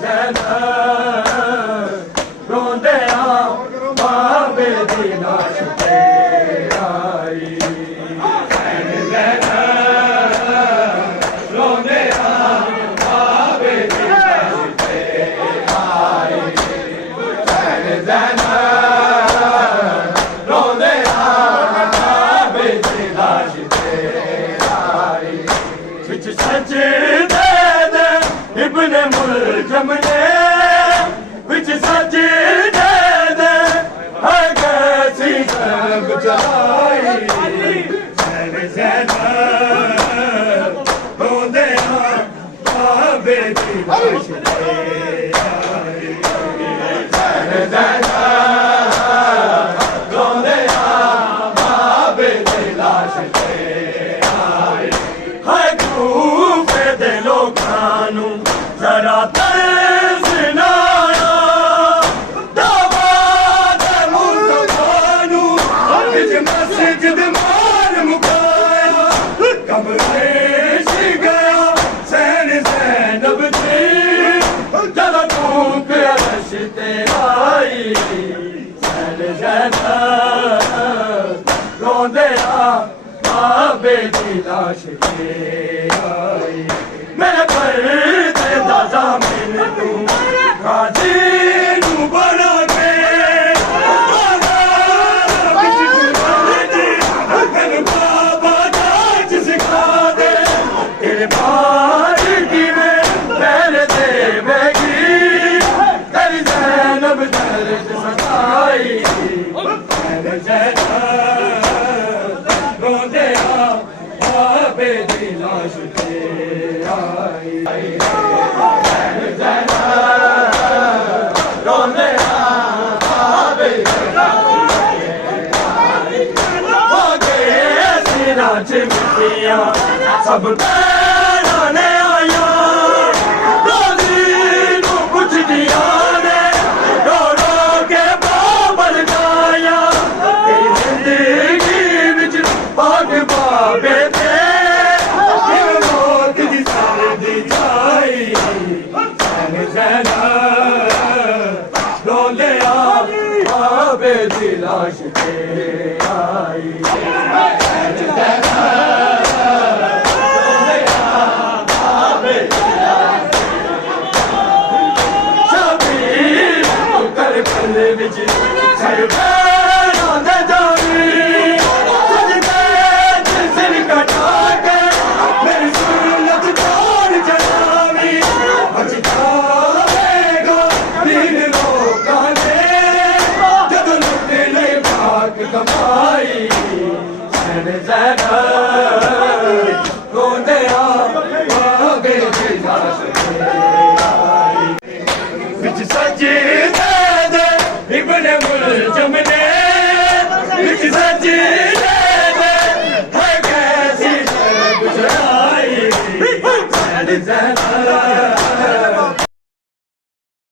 ज़ैनब रोंदे बाबे दी लाश ते आई ज़ैनब रोंदे बाबे दी लाश ते आई ज़ैनब रोंदे बाबे दी लाश ते आई बिच सजदे दे इब्न मुलजम ने बिच सजदे दे है कैसी सब जाई ज़ैनब रोंदे बाबे दी लाश ते आई ज़ैनब रोंदे बाबे दी लाश ते आई है कूफे दे लोकां नू जरा तरस ना आया दावत मुस्तफा नू बिच मस्जिद मार मुकाया कब्रेश गया सैन ज़ैनब जी जब धूप अरश ते आई सैन ज़ैनब रोंदे बाबे दी लाश ते आई मेरे पर्दे दा ज़ामिन तू गाजी नू बना के मैनू बाबा नाच सिखा दे तेरे बार की मैं पैर देवेगी तेरी ज़ैनब दर्द सताई मेरे ज़ैनब रोंदे बाबे दी लाश ते आई ज़ैनब रोंदे बाबे दी लाश ते आई हो गए सिरां च मिट्टियां सब पैरां ने आया रोज़ी नू पुछदियां ने रो रो के बाबल गाया तेरी जिंदगी विच भाग बाबे ते मौत दी सर्दी जाई ज़ैनब रोंदे बाबे दी लाश ते आई कमाई ज़ैनब रोंदे बाबे दी लाश ते आई बिच सजदे दे इब्न मुलजम ने बिच सजदे दे है कैसी सब जाई ज़ैनब